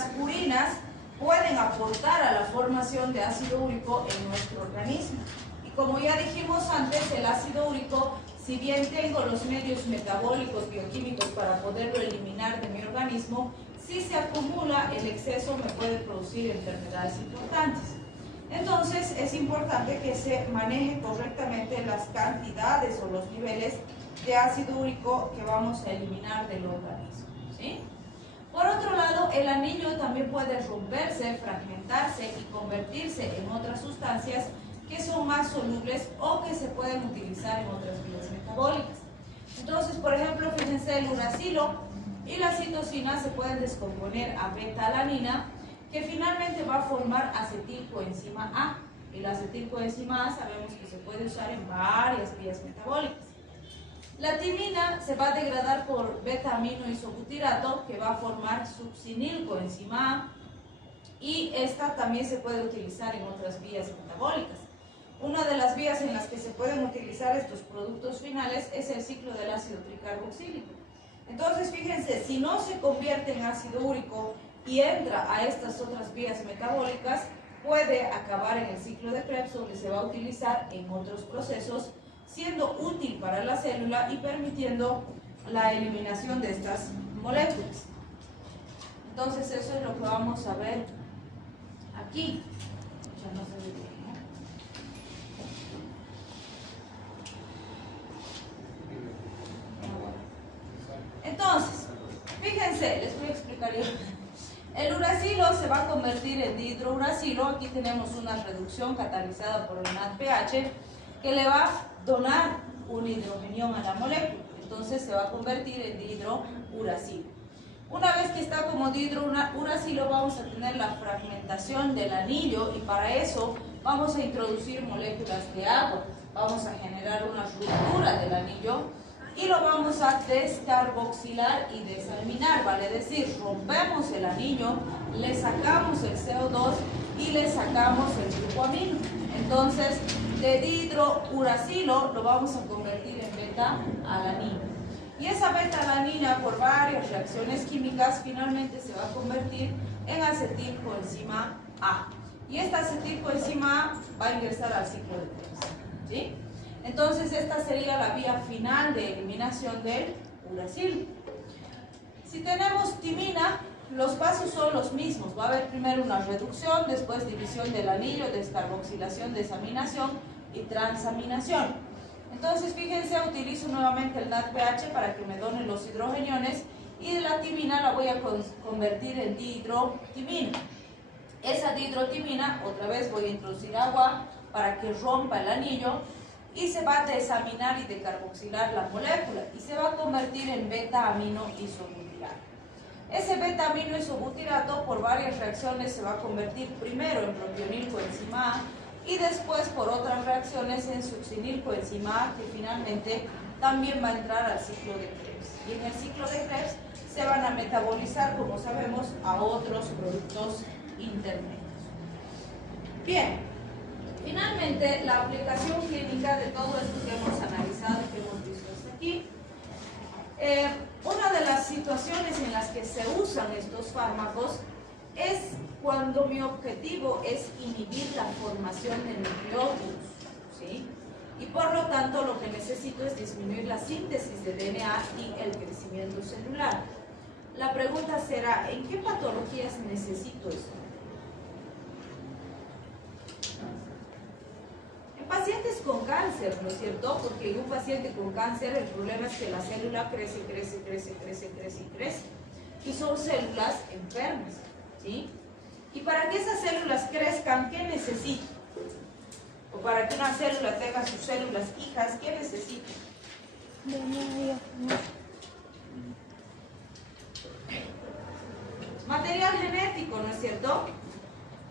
las purinas pueden aportar a la formación de ácido úrico en nuestro organismo. Y como ya dijimos antes, el ácido úrico, si bien tengo los medios metabólicos, bioquímicos para poderlo eliminar de mi organismo, si se acumula, el exceso me puede producir enfermedades importantes. Entonces, es importante que se maneje correctamente las cantidades o los niveles de ácido úrico que vamos a eliminar del organismo, ¿sí? Por otro lado, el anillo también puede romperse, fragmentarse y convertirse en otras sustancias que son más solubles o que se pueden utilizar en otras vías metabólicas. Entonces, por ejemplo, fíjense, el uracilo y la citosina se pueden descomponer a beta-alanina, que finalmente va a formar acetilcoenzima A. Y la acetilcoenzima A sabemos que se puede usar en varias vías metabólicas. La timina se va a degradar por beta-aminoisobutirato, que va a formar succinilcoenzima A, y esta también se puede utilizar en otras vías metabólicas. Una de las vías en las que se pueden utilizar estos productos finales es el ciclo del ácido tricarboxílico. Entonces, fíjense, si no se convierte en ácido úrico y entra a estas otras vías metabólicas, puede acabar en el ciclo de Krebs, donde se va a utilizar en otros procesos, siendo útil para la célula y permitiendo la eliminación de estas moléculas. Entonces, eso es lo que vamos a ver aquí. Ya no se ve bien, ¿no? Entonces, fíjense, les voy a explicar yo. El uracilo se va a convertir en dihidrouracilo. Aquí tenemos una reducción catalizada por el NADPH que le va a donar un hidrogenión a la molécula. Entonces se va a convertir en dihidrouracilo. Una vez que está como dihidrouracilo, vamos a tener la fragmentación del anillo, y para eso vamos a introducir moléculas de agua. Vamos a generar una ruptura del anillo y lo vamos a descarboxilar y desaminar, vale decir, rompemos el anillo, le sacamos el CO2 y le sacamos el grupo amino. Entonces, de dihidrouracilo lo vamos a convertir en beta-alanina. Y esa beta-alanina, por varias reacciones químicas, finalmente se va a convertir en acetilcoenzima A. Y esta acetilcoenzima A va a ingresar al ciclo de Krebs, ¿sí? Entonces, esta sería la vía final de eliminación del uracilo. Si tenemos timina, los pasos son los mismos. Va a haber primero una reducción, después división del anillo, descarboxilación, desaminación y transaminación. Entonces, fíjense, utilizo nuevamente el NADPH para que me done los hidrogeniones, y de la timina la voy a convertir en dihidrotimina. Esa dihidrotimina, otra vez voy a introducir agua para que rompa el anillo, y se va a desaminar y decarboxilar la molécula y se va a convertir en beta-aminoisobutirato. Ese beta-aminoisobutirato, por varias reacciones, se va a convertir primero en propionilcoenzima A y después por otras reacciones en succinilcoenzima A, que finalmente también va a entrar al ciclo de Krebs. Y en el ciclo de Krebs se van a metabolizar, como sabemos, a otros productos intermedios. Bien. Finalmente, la aplicación clínica de todo esto que hemos analizado y que hemos visto hasta aquí. Una de las situaciones en las que se usan estos fármacos es cuando mi objetivo es inhibir la formación de nucleótidos, ¿sí? Y por lo tanto, lo que necesito es disminuir la síntesis de DNA y el crecimiento celular. La pregunta será, ¿en qué patologías necesito esto? Pacientes con cáncer, ¿no es cierto? Porque en un paciente con cáncer el problema es que la célula crece y son células enfermas, ¿sí? Y para que esas células crezcan, ¿qué necesito? O para que una célula tenga sus células hijas, ¿qué necesito? Material genético, ¿no es cierto?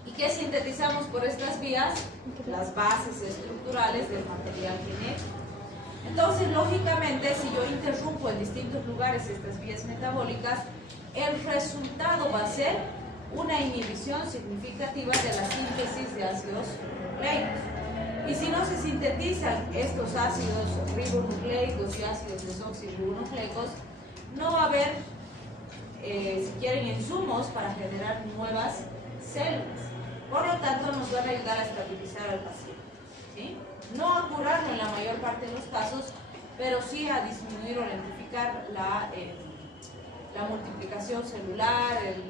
¿Y qué sintetizamos por estas vías? Las bases estructurales del material genético. Entonces, lógicamente, si yo interrumpo en distintos lugares estas vías metabólicas, el resultado va a ser una inhibición significativa de la síntesis de ácidos nucleicos. Y si no se sintetizan estos ácidos ribonucleicos y ácidos desoxirribonucleicos, no va a haber si quieren, insumos para generar nuevas células. Por lo tanto, nos van a ayudar a estabilizar al paciente, ¿sí? No a curarlo en la mayor parte de los casos, pero sí a disminuir o lentificar la multiplicación celular, el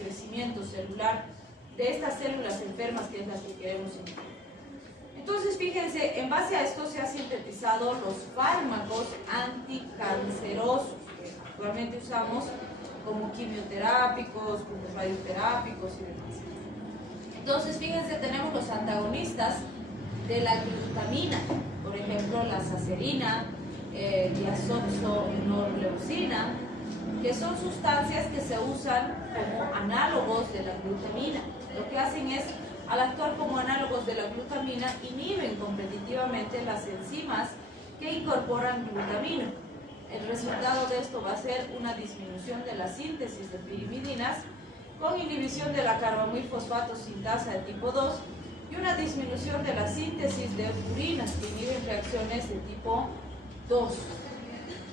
crecimiento celular de estas células enfermas, que es la que queremos inhibir. Entonces, fíjense, en base a esto se han sintetizado los fármacos anticancerosos que actualmente usamos, como quimioterápicos, como radioterápicos y demás. Entonces, fíjense, tenemos los antagonistas de la glutamina, por ejemplo, la sacerina, diazoxonorleucina, que son sustancias que se usan como análogos de la glutamina. Lo que hacen es, al actuar como análogos de la glutamina, inhiben competitivamente las enzimas que incorporan glutamina. El resultado de esto va a ser una disminución de la síntesis de pirimidinas con inhibición de la carbamilfosfato sintasa de tipo 2 y una disminución de la síntesis de purinas que inhiben reacciones de tipo 2.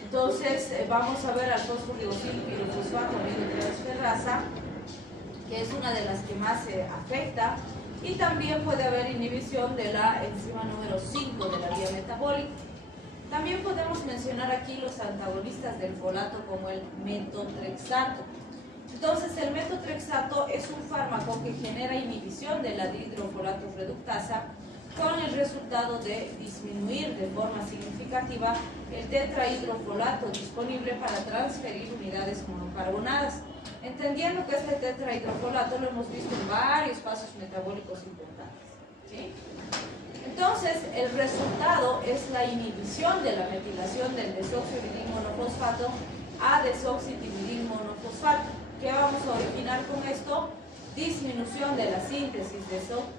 Entonces vamos a ver al fosfodioxilpirofosfato aminotransferasa, que es una de las que más se afecta, y también puede haber inhibición de la enzima número 5 de la vía metabólica. También podemos mencionar aquí los antagonistas del folato, como el metotrexato. Entonces, el metotrexato es un fármaco que genera inhibición de la dihidrofolato reductasa, con el resultado de disminuir de forma significativa el tetrahidrofolato disponible para transferir unidades monocarbonadas. Entendiendo que este tetrahidrofolato lo hemos visto en varios pasos metabólicos importantes, ¿sí? Entonces, el resultado es la inhibición de la metilación del desoxirribomonofosfato a desoxitimilinmonofosfato. ¿Qué vamos a originar con esto? Disminución de la síntesis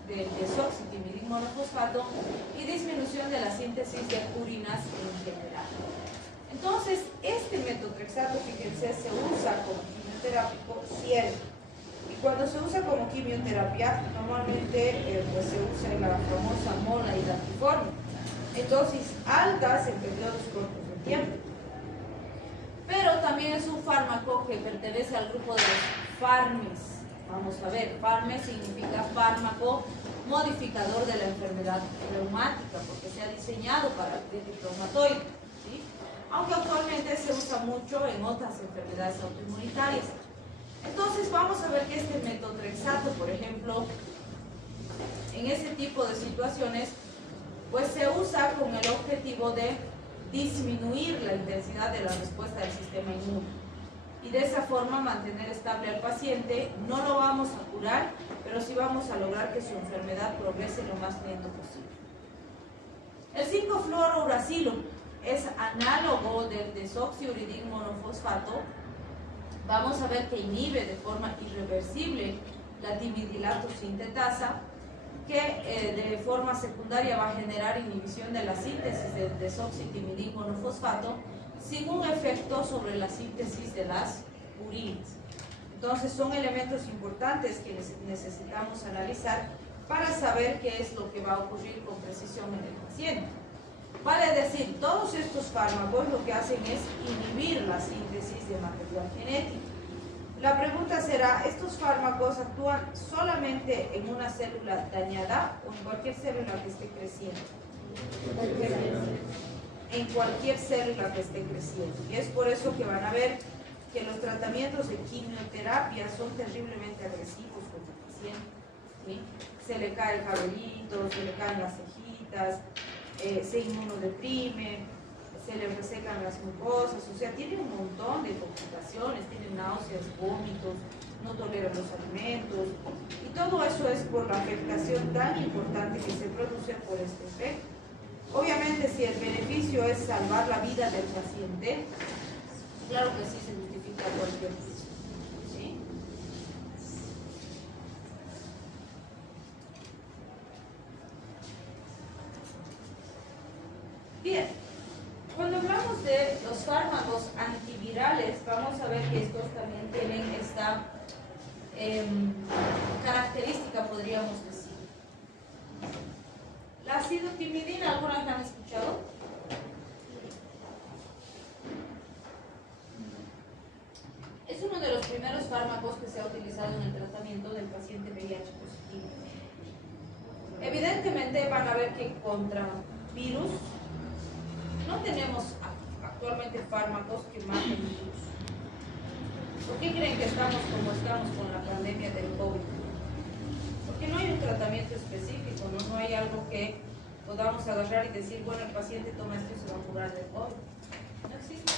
del desoxitimilinmonofosfato y disminución de la síntesis de purinas en general. Entonces, este metotrexato, fíjense, se usa como quimioterápico cierto. Y cuando se usa como quimioterapia, normalmente pues se usa en la famosa mola hidatiforme, en dosis altas en periodos cortos de tiempo. Pero también es un fármaco que pertenece al grupo de los FARMES. Vamos a ver, FARMES significa fármaco modificador de la enfermedad reumática, porque se ha diseñado para artritis reumatoide, ¿sí? Aunque actualmente se usa mucho en otras enfermedades autoinmunitarias. Entonces vamos a ver que este metotrexato, por ejemplo, en ese tipo de situaciones, pues se usa con el objetivo de disminuir la intensidad de la respuesta del sistema inmune y de esa forma mantener estable al paciente. No lo vamos a curar, pero sí vamos a lograr que su enfermedad progrese lo más lento posible. El 5-fluorouracilo es análogo del desoxiuridilmonofosfato. Vamos a ver que inhibe de forma irreversible la dimidilato sintetasa, que de forma secundaria va a generar inhibición de la síntesis del desoxitimidilmonofosfato sin un efecto sobre la síntesis de las purinas. Entonces son elementos importantes que necesitamos analizar para saber qué es lo que va a ocurrir con precisión en el paciente. Vale decir, todos estos fármacos lo que hacen es inhibir la síntesis de material genético. La pregunta será, ¿estos fármacos actúan solamente en una célula dañada o en cualquier célula que esté creciendo? En cualquier célula que esté creciendo. Y es por eso que van a ver que los tratamientos de quimioterapia son terriblemente agresivos con el paciente, ¿sí? Se le cae el cabellito, se le caen las cejitas, se inmunodeprime, se le resecan las mucosas, o sea, tiene un montón de complicaciones, tiene náuseas, vómitos, no tolera los alimentos, y todo eso es por la afectación tan importante que se produce por este efecto. Obviamente, si el beneficio es salvar la vida del paciente, claro que sí se justifica cualquier precio, ¿sí? Bien, cuando hablamos de los fármacos antivirales, vamos a ver que estos también tienen esta característica, podríamos decir. La acidotimidina, ¿alguna vez la han escuchado? Es un fármacos que se ha utilizado en el tratamiento del paciente VIH positivo. Evidentemente van a ver que contra virus no tenemos actualmente fármacos que maten virus. ¿Por qué creen que estamos como estamos con la pandemia del COVID? Porque no hay un tratamiento específico, no hay algo que podamos agarrar y decir, bueno, el paciente toma esto y se va a curar del COVID. No existe.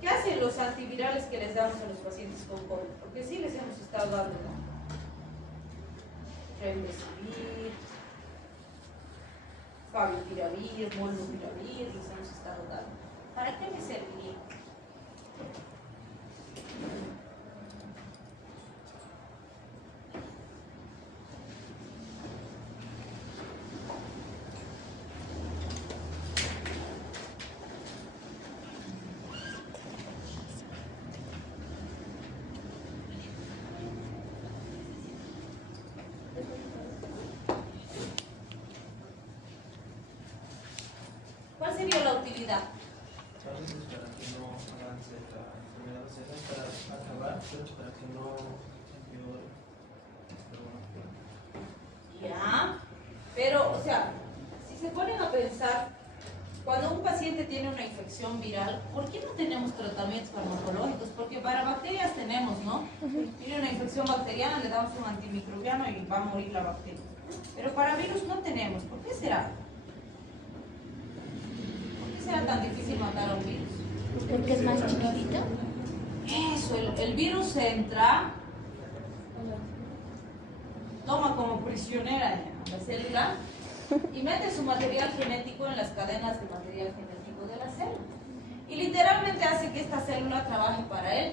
¿Qué hacen los antivirales que les damos a los pacientes con COVID? Porque sí les hemos estado dando, ¿no? Remdesivir, favipiravir, molnupiravir, les hemos estado dando. ¿Para qué me serviría? ¿Cuál sería la utilidad? A veces para que no avance la enfermedad, o sea, no es para acabar, pero es para que no empeore. Ya, pero, o sea, si se ponen a pensar, cuando un paciente tiene una infección viral, ¿por qué no tenemos tratamientos farmacológicos? Porque para bacterias tenemos, ¿no? Tiene una infección bacteriana, le damos un antimicrobiano y va a morir la bacteria. Pero para virus no tenemos. ¿Por qué será? ¿Por qué será tan difícil matar a un virus? Porque es más chiquitito. Eso, el virus entra, toma como prisionera la célula y mete su material genético en las cadenas de material genético de la célula. Y literalmente hace que esta célula trabaje para él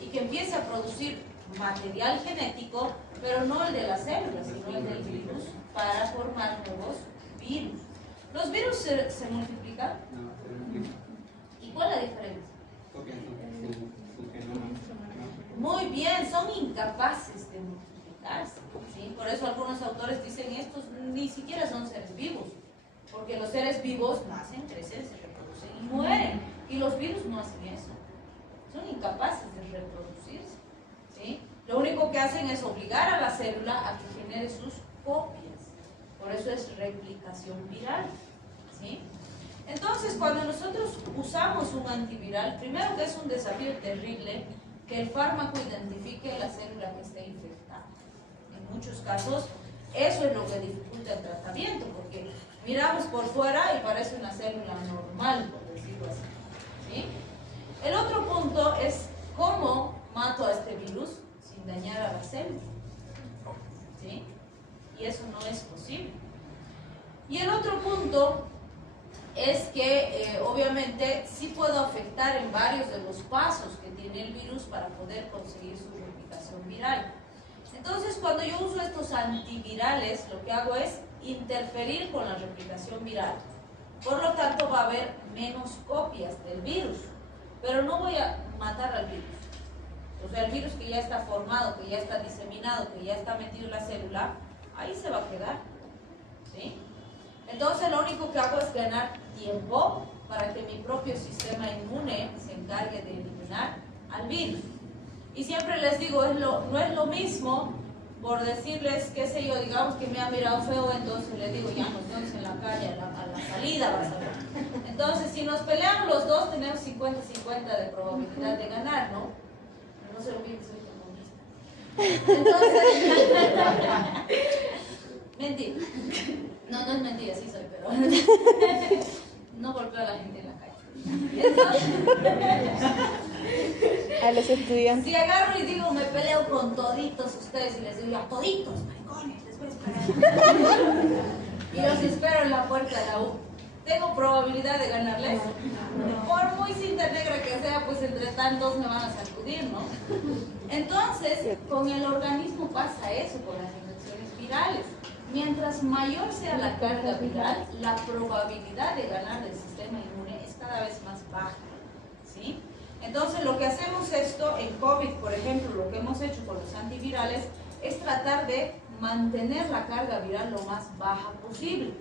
y que empiece a producir material genético, pero no el de la célula, sino el del virus, para formar nuevos virus. ¿Los virus se multiplican? ¿Y cuál es la diferencia? Muy bien, son incapaces de multiplicarse. ¿Sí? Por eso algunos autores dicen estos ni siquiera son seres vivos, porque los seres vivos nacen, crecen, se reproducen y mueren, y los virus no hacen eso, son incapaces de reproducirse. ¿Sí? Lo único que hacen es obligar a la célula a que genere sus copias, por eso es replicación viral. ¿Sí? Entonces, cuando nosotros usamos un antiviral, primero que es un desafío terrible que el fármaco identifique la célula que esté infectada. En muchos casos, eso es lo que dificulta el tratamiento, porque miramos por fuera y parece una célula normal, por decirlo así. ¿Sí? El otro punto es cómo mato a este virus sin dañar a la célula. ¿Sí? Y eso no es posible. Y el otro punto es que obviamente sí puedo afectar en varios de los pasos que tiene el virus para poder conseguir su replicación viral. Entonces, cuando yo uso estos antivirales, lo que hago es interferir con la replicación viral. Por lo tanto, va a haber menos copias del virus, pero no voy a matar al virus. O sea, el virus que ya está formado, que ya está diseminado, que ya está metido en la célula, ahí se va a quedar. ¿Sí? Entonces, lo único que hago es ganar tiempo para que mi propio sistema inmune se encargue de eliminar al virus. Y siempre les digo, no es lo mismo por decirles, qué sé yo, digamos que me ha mirado feo, entonces les digo, ya nos vemos en la calle, a la salida vas a ver. Entonces, si nos peleamos los dos, tenemos 50-50 de probabilidad de ganar, ¿no? Pero no se olviden, soy comunista. Entonces, mentira. No, no es mentira, sí soy, pero no golpeo a la gente en la calle. Entonces, A los estudiantes. si agarro y digo, me peleo con toditos ustedes y les digo, ya toditos, maricones, les voy a esperar. Y los espero en la puerta de la U. ¿Tengo probabilidad de ganarles? Por muy cinta negra que sea, pues entre tantos me van a sacudir, ¿no? Entonces, con el organismo pasa eso, con las infecciones virales. Mientras mayor sea la carga viral, la probabilidad de ganar del sistema inmune es cada vez más baja. ¿Sí? Entonces, lo que hacemos esto en COVID, por ejemplo, lo que hemos hecho con los antivirales, es tratar de mantener la carga viral lo más baja posible.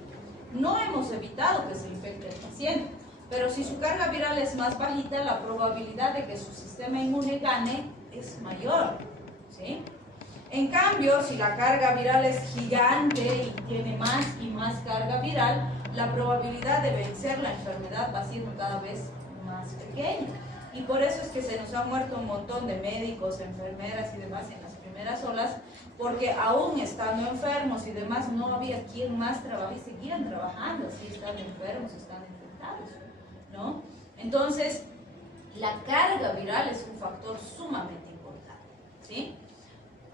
No hemos evitado que se infecte el paciente, pero si su carga viral es más bajita, la probabilidad de que su sistema inmune gane es mayor, ¿sí? En cambio, si la carga viral es gigante y tiene más y más carga viral, la probabilidad de vencer la enfermedad va siendo cada vez más pequeña. Y por eso es que se nos han muerto un montón de médicos, enfermeras y demás en las primeras olas, porque aún estando enfermos y demás, no había quien más trabaje y seguían trabajando, así están enfermos, están infectados, ¿no? Entonces, la carga viral es un factor sumamente importante, ¿sí?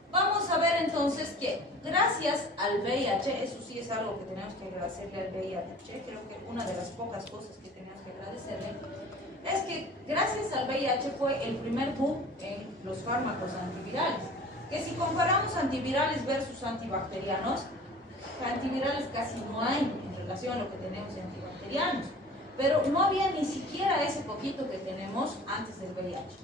Vamos a ver entonces que gracias al VIH, eso sí es algo que tenemos que agradecerle al VIH, creo que una de las pocas cosas que tenemos que agradecerle, es que gracias al VIH fue el primer boom en los fármacos antivirales. Que si comparamos antivirales versus antibacterianos, antivirales casi no hay en relación a lo que tenemos de antibacterianos. Pero no había ni siquiera ese poquito que tenemos antes del VIH.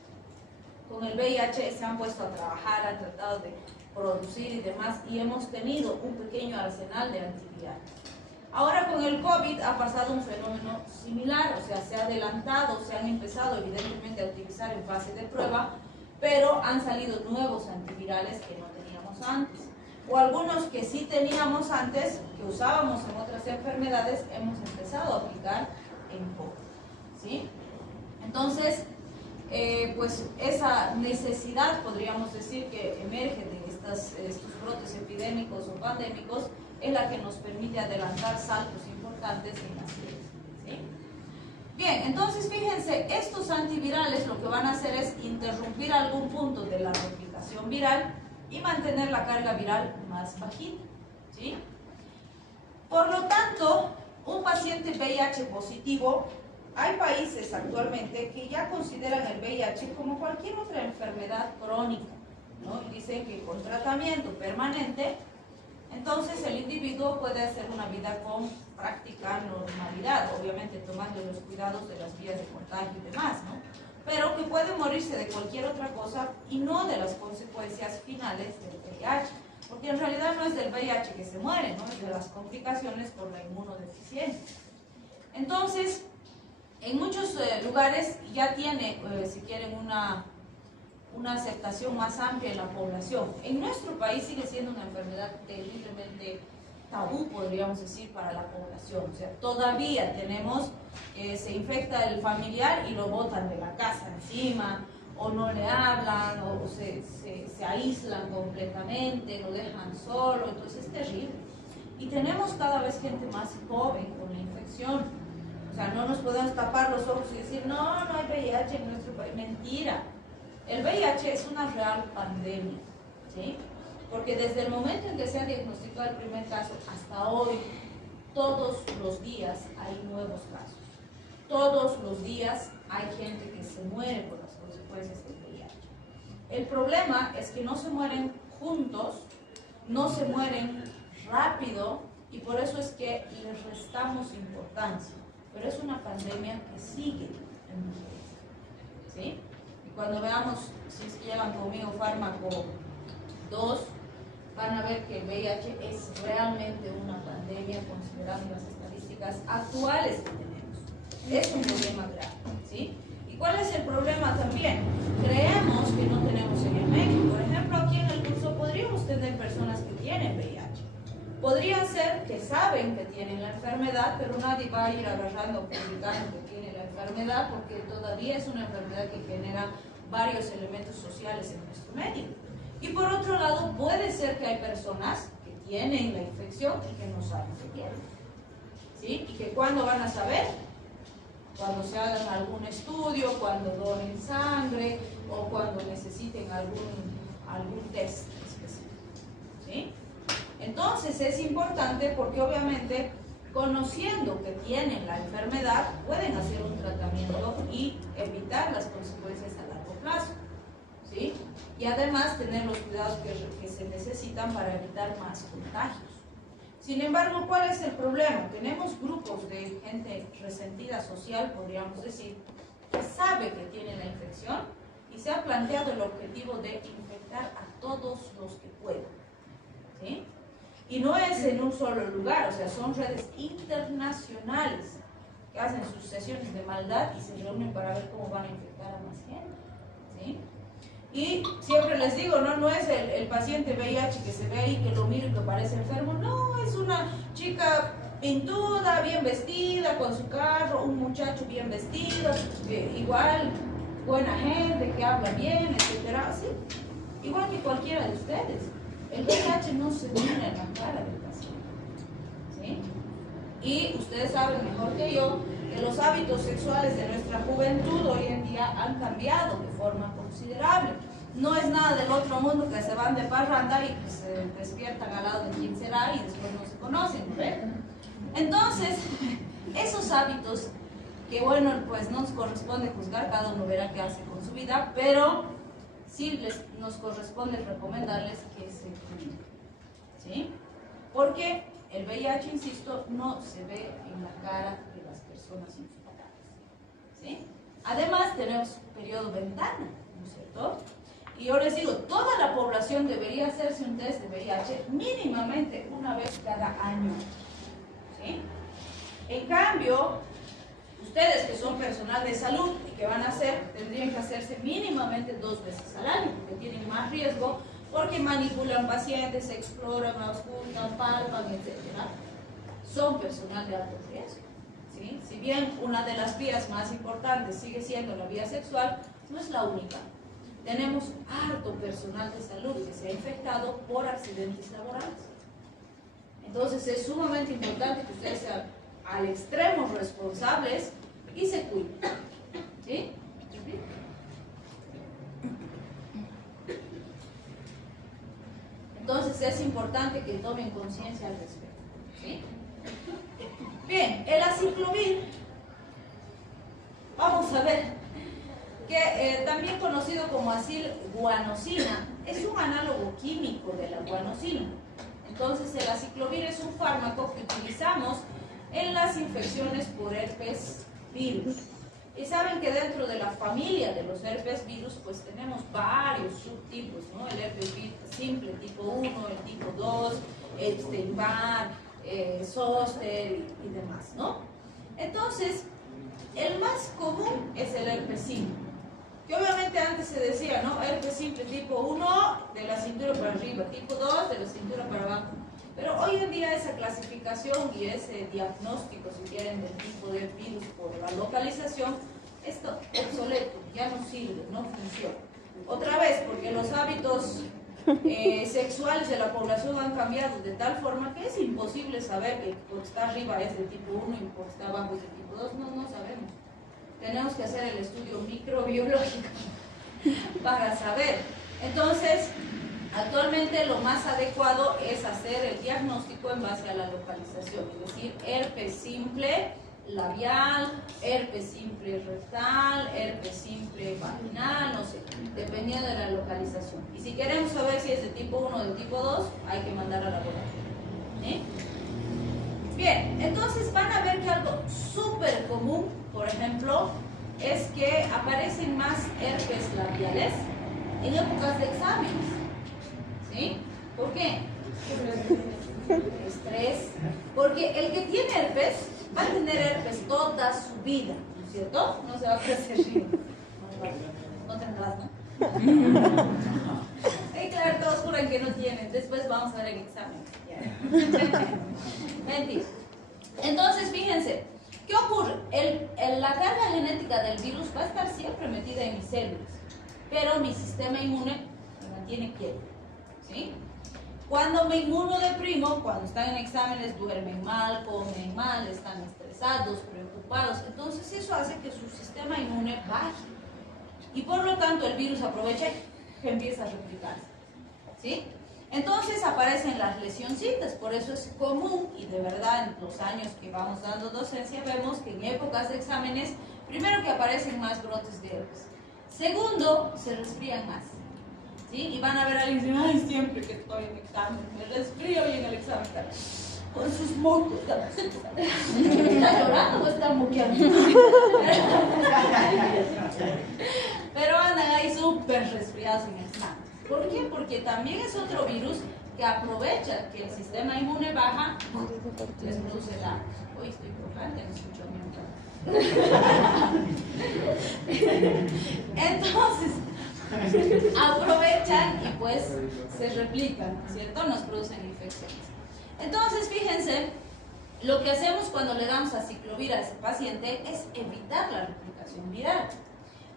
Con el VIH se han puesto a trabajar, han tratado de producir y demás, y hemos tenido un pequeño arsenal de antivirales. Ahora con el COVID ha pasado un fenómeno similar, o sea, se ha adelantado, se han empezado evidentemente a utilizar en fase de prueba, pero han salido nuevos antivirales que no teníamos antes. O algunos que sí teníamos antes, que usábamos en otras enfermedades, hemos empezado a aplicar en COVID, ¿sí? Entonces, pues esa necesidad, podríamos decir, que emerge de estos brotes epidémicos o pandémicos, es la que nos permite adelantar saltos importantes en la ciencia, ¿sí? Bien, entonces fíjense, estos antivirales lo que van a hacer es interrumpir algún punto de la replicación viral y mantener la carga viral más bajita, ¿sí? Por lo tanto, un paciente VIH positivo, hay países actualmente que ya consideran el VIH como cualquier otra enfermedad crónica, ¿no? Y dicen que con tratamiento permanente, entonces el individuo puede hacer una vida con práctica normalidad, obviamente tomando los cuidados de las vías de contagio y demás, ¿no? Pero que puede morirse de cualquier otra cosa y no de las consecuencias finales del VIH, porque en realidad no es del VIH que se muere, ¿no? Es de las complicaciones por la inmunodeficiencia. Entonces, en muchos lugares ya tiene, si quieren, una aceptación más amplia en la población. En nuestro país sigue siendo una enfermedad terriblemente tabú, podríamos decir, para la población. O sea, todavía tenemos que se infecta el familiar y lo botan de la casa encima, o no le hablan, o se aíslan completamente, lo dejan solo, entonces es terrible. Y tenemos cada vez gente más joven con la infección. O sea, no nos podemos tapar los ojos y decir, no hay VIH en nuestro país. Mentira. El VIH es una real pandemia, ¿sí? Porque desde el momento en que se ha diagnosticado el primer caso hasta hoy, todos los días hay nuevos casos. Todos los días hay gente que se muere por las consecuencias del VIH. El problema es que no se mueren juntos, no se mueren rápido, y por eso es que les restamos importancia. Pero es una pandemia que sigue en mujeres, ¿sí? Cuando veamos, si es que llegan conmigo fármaco 2, van a ver que el VIH es realmente una pandemia considerando las estadísticas actuales que tenemos. Es un problema grave, ¿sí? ¿Y cuál es el problema también? Creemos que no tenemos seguimiento. Por ejemplo, aquí en el curso podríamos tener personas que tienen VIH. Podrían ser que saben que tienen la enfermedad, pero nadie va a ir agarrando o publicando que tiene la enfermedad, porque todavía es una enfermedad que genera varios elementos sociales en nuestro medio. Y por otro lado, puede ser que hay personas que tienen la infección y que no saben que tienen, ¿sí? Y que cuando van a saber, cuando se hagan algún estudio, cuando donen sangre o cuando necesiten algún test específico, ¿sí? Entonces es importante porque obviamente conociendo que tienen la enfermedad pueden hacer un tratamiento y evitar las consecuencias a largo plazo, ¿sí? Y además tener los cuidados que se necesitan para evitar más contagios. Sin embargo, ¿cuál es el problema? Tenemos grupos de gente resentida social, podríamos decir, que sabe que tiene la infección y se ha planteado el objetivo de infectar a todos los que puedan, ¿sí? Y no es en un solo lugar, o sea, son redes internacionales que hacen sus sesiones de maldad y se reúnen para ver cómo van a infectar a más gente, ¿sí? Y siempre les digo, no es el paciente VIH que se ve ahí, que lo miro y que parece enfermo, no, es una chica pintuda, bien vestida, con su carro, un muchacho bien vestido, igual, buena gente, que habla bien, etcétera, ¿sí? Igual que cualquiera de ustedes. El VIH no se mira en la cara del paciente, ¿sí? Y ustedes saben mejor que yo que los hábitos sexuales de nuestra juventud hoy en día han cambiado de forma considerable. No es nada del otro mundo que se van de parranda y pues, se despiertan al lado de quién será y después no se conocen, ¿no? Entonces, esos hábitos que bueno, pues no nos corresponde juzgar, cada uno verá qué hace con su vida, pero sí nos corresponde recomendarles que se cuiden, ¿sí? Porque el VIH, insisto, no se ve en la cara de las personas infectadas, ¿sí? Además, tenemos periodo ventana, ¿no es cierto? Y yo les digo, toda la población debería hacerse un test de VIH mínimamente una vez cada año, ¿sí? En cambio, ustedes que son personal de salud y que van a hacer, tendrían que hacerse mínimamente 2 veces al año, porque tienen más riesgo, porque manipulan pacientes, exploran, auscultan, palpan, etc. Son personal de alto riesgo, ¿sí? Si bien una de las vías más importantes sigue siendo la vía sexual, no es la única. Tenemos harto personal de salud que se ha infectado por accidentes laborales. Entonces es sumamente importante que ustedes sean al extremo responsables y se cuiden, ¿sí? Entonces es importante que tomen conciencia al respecto, ¿sí? Bien, el aciclovir, vamos a ver, que también conocido como acilguanosina, es un análogo químico de la guanosina. Entonces el aciclovir es un fármaco que utilizamos en las infecciones por herpes virus. Y saben que dentro de la familia de los herpes virus, pues tenemos varios subtipos, ¿no? El herpes simple tipo 1, el tipo 2, Epstein-Barr, Zoster y demás, ¿no? Entonces, el más común es el herpes simple, que obviamente antes se decía, ¿no? Herpes simple tipo 1 de la cintura para arriba, tipo 2 de la cintura para abajo. Pero hoy en día esa clasificación y ese diagnóstico, si quieren, del tipo de virus por la localización, esto es obsoleto, ya no sirve, no funciona. Otra vez, porque los hábitos sexuales de la población han cambiado de tal forma que es imposible saber que porque está arriba es de tipo 1 y porque está abajo es de tipo 2, no sabemos. Tenemos que hacer el estudio microbiológico para saber. Entonces, actualmente lo más adecuado es hacer el diagnóstico en base a la localización, es decir, herpes simple labial, herpes simple rectal, herpes simple vaginal, no sé, dependiendo de la localización. Y si queremos saber si es de tipo 1 o de tipo 2, hay que mandar a laboratorio. Bien, entonces van a ver que algo súper común, por ejemplo, es que aparecen más herpes labiales en épocas de exámenes. ¿Sí? ¿Por qué? Estrés. Porque el que tiene herpes va a tener herpes toda su vida, ¿no es cierto? No se va a crecer río. No tendrás, ¿no? Y claro, todos juran que no tienen. Después vamos a ver el examen. Mentira. Entonces, fíjense, ¿qué ocurre? La carga genética del virus va a estar siempre metida en mis células, pero mi sistema inmune se mantiene quieto. ¿Sí? Cuando me inmunodeprimo, cuando están en exámenes, duermen mal, comen mal, están estresados, preocupados. Entonces eso hace que su sistema inmune baje. Y por lo tanto el virus aprovecha y empieza a replicarse. ¿Sí? Entonces aparecen las lesioncitas, por eso es común, y de verdad en los años que vamos dando docencia vemos que en épocas de exámenes, primero que aparecen más brotes de herpes. Segundo, se resfrían más. ¿Sí? Y van a ver a alguien y dicen, ay, siempre que estoy en examen, me resfrío y en el examen con sus mocos. ¿Está llorando o está moqueando? Pero andan ahí súper resfriados en el examen. ¿Por qué? Porque también es otro virus que aprovecha que el sistema inmune baja, les produce la... Uy, estoy crujante, no escucho a mi. Entonces, aprovechan y pues se replican, ¿no es cierto? Nos producen infecciones. Entonces, fíjense, lo que hacemos cuando le damos aciclovir a ese paciente es evitar la replicación viral.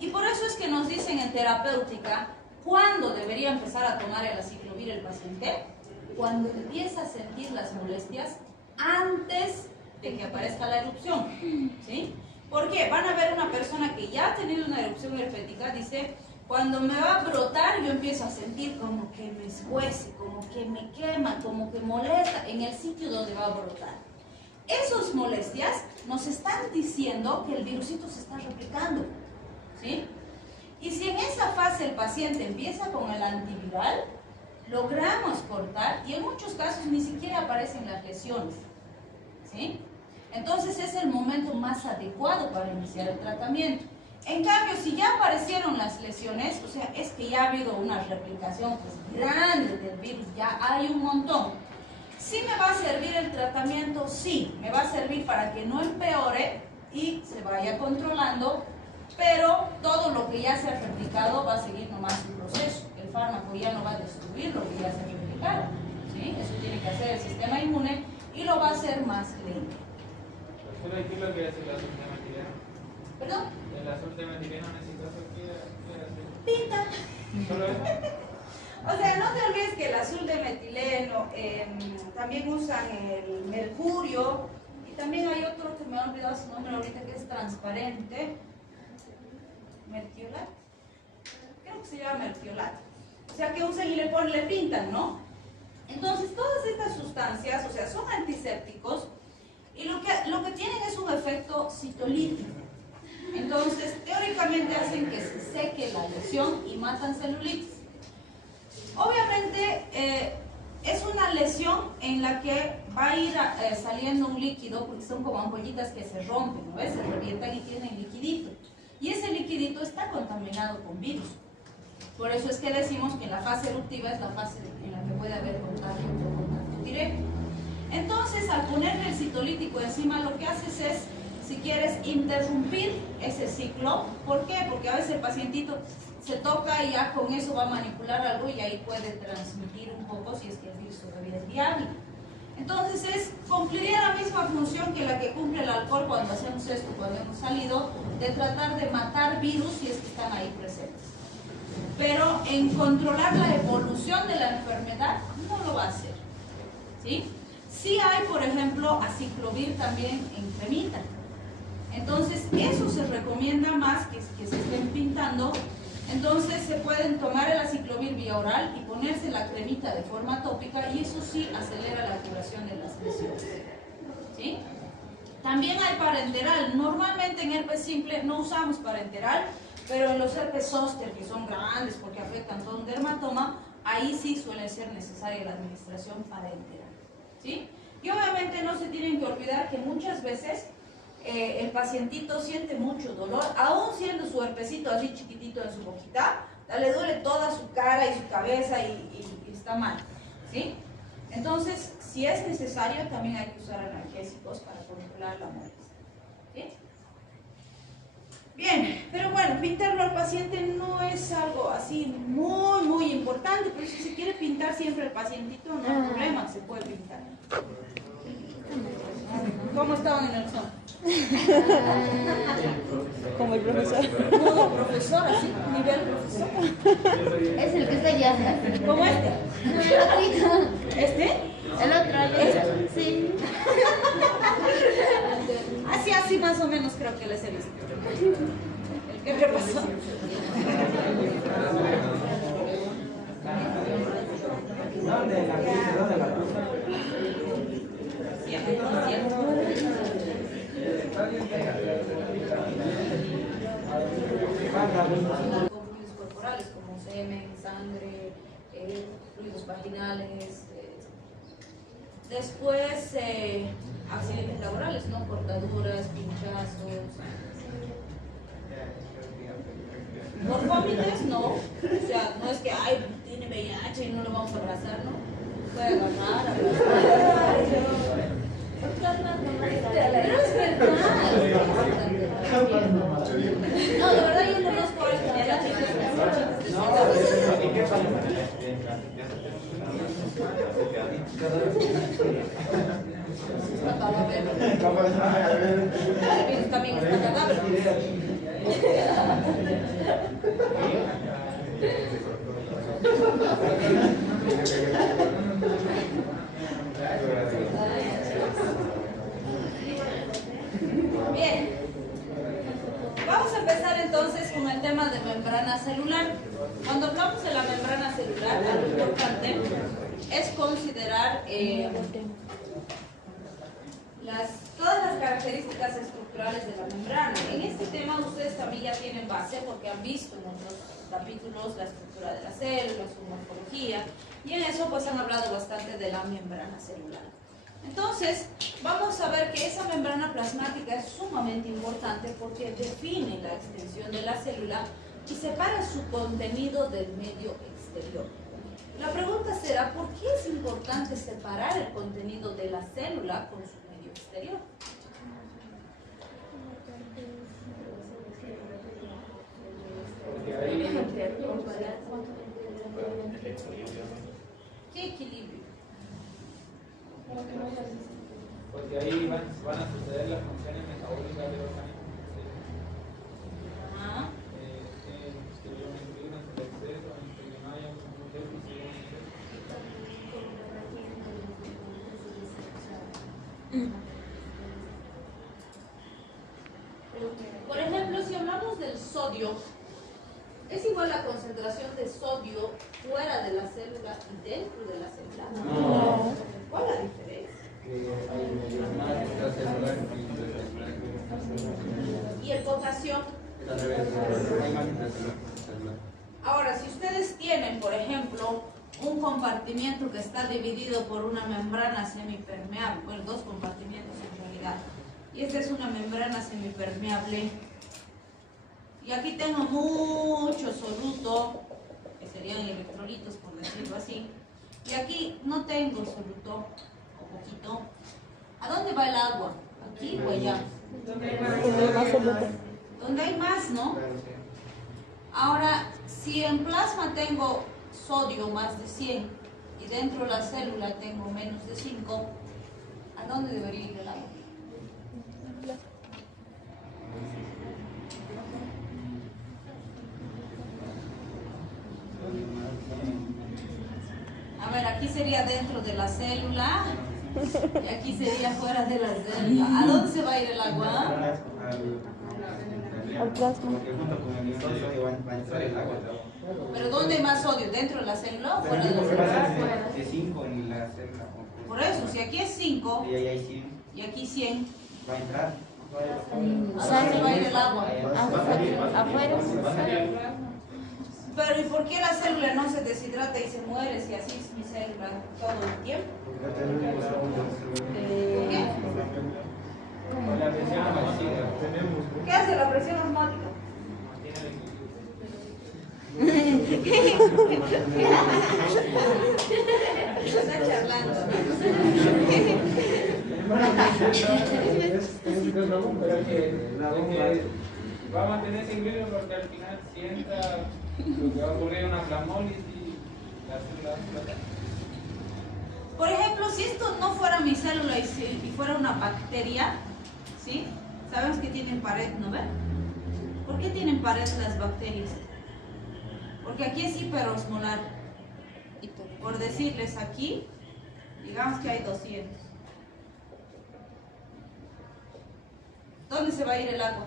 Y por eso es que nos dicen en terapéutica, ¿cuándo debería empezar a tomar el aciclovir el paciente? Cuando empieza a sentir las molestias antes de que aparezca la erupción, ¿sí? Porque van a ver una persona que ya ha tenido una erupción herpética, dice, cuando me va a brotar yo empiezo a sentir como que me escuece, como que me quema, como que molesta en el sitio donde va a brotar. Esas molestias nos están diciendo que el virusito se está replicando, ¿sí? Y si en esa fase el paciente empieza con el antiviral, logramos cortar y en muchos casos ni siquiera aparecen las lesiones, ¿sí? Entonces es el momento más adecuado para iniciar el tratamiento. En cambio, si ya aparecieron las lesiones, o sea, es que ya ha habido una replicación pues, grande del virus, ya hay un montón. ¿Sí me va a servir el tratamiento? Sí, me va a servir para que no empeore y se vaya controlando, pero todo lo que ya se ha replicado va a seguir nomás su proceso. El fármaco ya no va a destruir lo que ya se ha replicado, ¿sí? Eso tiene que hacer el sistema inmune y lo va a hacer más lento. Pero aquí lo que hace el azul de metileno. ¿Perdón? El azul de metileno necesita Pinta. ¿Solo eso? O sea, no te olvides que el azul de metileno, también usan el mercurio y también hay otro que me ha olvidado su nombre ahorita que es transparente. Mertiolato. Creo que se llama mertiolato. O sea, que usan y le pintan, ¿no? Entonces, todas estas sustancias, o sea, son antisépticos y lo que tienen es un efecto citolítico. Entonces, teóricamente hacen que se seque la lesión y matan celulitis. Obviamente, es una lesión en la que va a ir saliendo un líquido, porque son como ampollitas que se rompen, ¿no ves? Se revientan y tienen liquidito. Y ese liquidito está contaminado con virus. Por eso es que decimos que la fase eruptiva es la fase en la que puede haber contagio por contacto directo. Entonces, al ponerle el citolítico encima, lo que haces es, si quieres, interrumpir ese ciclo. ¿Por qué? Porque a veces el pacientito se toca y ya con eso va a manipular algo y ahí puede transmitir un poco si es que el virus todavía es viable. Entonces, cumpliría la misma función que la que cumple el alcohol cuando hacemos esto, cuando hemos salido, de tratar de matar virus si es que están ahí presentes. Pero en controlar la evolución de la enfermedad no lo va a hacer, ¿sí? Sí hay, por ejemplo, aciclovir también en cremita. Entonces, eso se recomienda más que se estén pintando. Entonces, se pueden tomar el aciclovir vía oral y ponerse la cremita de forma tópica y eso sí acelera la curación de las lesiones, ¿sí? También hay parenteral. Normalmente en herpes simple no usamos parenteral, pero en los herpes zóster, que son grandes porque afectan todo un dermatoma, ahí sí suele ser necesaria la administración parenteral, ¿sí? Y obviamente no se tienen que olvidar que muchas veces el pacientito siente mucho dolor, aún siendo su herpesito así chiquitito en su boquita, le duele toda su cara y su cabeza y está mal, ¿sí? Entonces, si es necesario, también hay que usar analgésicos para controlar la molestia, ¿sí? Bien, pero bueno, pintarlo al paciente no es algo así muy importante, pero si se quiere pintar siempre al pacientito, no hay problema, se puede pintar. ¿Cómo estaban en el son? Como el profesor. Modo profesor, así, nivel profesor. Es el que está allá. ¿Cómo este? El otro. ¿Este? El otro. Sí. Así más o menos creo que les he visto. El que repasó. ¿Dónde la cruz? ¿Dónde la cruz? Con fluidos corporales como semen, sangre, fluidos vaginales. Después, accidentes laborales, ¿no? Cortaduras, pinchazos. Por vómites, no. O sea, no es que, ay, tiene VIH y no lo vamos a abrazar, ¿no? Puede agarrar, abrazar. Pero es verdad. No, de verdad yo conozco a alguien que Está cadáver. El virus también está cadáver. Bien, vamos a empezar entonces con el tema de membrana celular. Cuando hablamos de la membrana celular, lo importante es considerar todas las características estructurales de la membrana. En este tema ustedes también ya tienen base porque han visto en otros capítulos la estructura de las células, su morfología, y en eso pues han hablado bastante de la membrana celular. Entonces, vamos a ver que esa membrana plasmática es sumamente importante porque define la extensión de la célula y separa su contenido del medio exterior. La pregunta será, ¿por qué es importante separar el contenido de la célula con su medio exterior? ¿Qué equilibrio? Porque ahí van a suceder las funciones metabólicas del organismo. Ajá. Que yo me inclino entre el exceso, entre que no haya un déficit. Por ejemplo, si hablamos del sodio, ¿es igual la concentración de sodio fuera de la célula y dentro de la célula? No. ¿Cuál es la diferencia? ¿Y el potasio? Ahora, si ustedes tienen, por ejemplo, un compartimiento que está dividido por una membrana semipermeable, bueno, dos compartimientos en realidad, y esta es una membrana semipermeable, y aquí tengo mucho soluto, que serían electrolitos por decirlo así, y aquí no tengo soluto, o poquito. ¿A dónde va el agua? ¿Aquí o allá? Donde hay más, ¿no? Ahora, si en plasma tengo sodio más de 100 y dentro de la célula tengo menos de 5, ¿a dónde debería ir el agua? A ver, aquí sería dentro de la célula y aquí sería fuera de la célula. ¿A dónde se va a ir el agua? Al plasma. ¿Pero dónde hay más sodio? ¿Dentro de la célula o fuera de la célula? De 5 en la célula. Por eso, si aquí es 5 Y ahí hay 100. y aquí 100, Va a entrar. ¿a dónde va a ir el agua? Afuera. Pero ¿y por qué la célula no se deshidrata y se muere si así es mi célula todo el tiempo? ¿Por qué? Con la presión osmótica. ¿Qué hace la presión osmótica? Está charlando, Va a mantener ese equilibrio porque al final si entra lo que va a ocurrir una plasmólisis y la célula va a explotar. Por ejemplo, si esto no fuera mi célula y fuera una bacteria, ¿sí? Sabemos que tienen pared, ¿no ven? ¿Por qué tienen pared las bacterias? Porque aquí es hiperosmolar. Por decirles aquí, digamos que hay 200. ¿Dónde se va a ir el agua?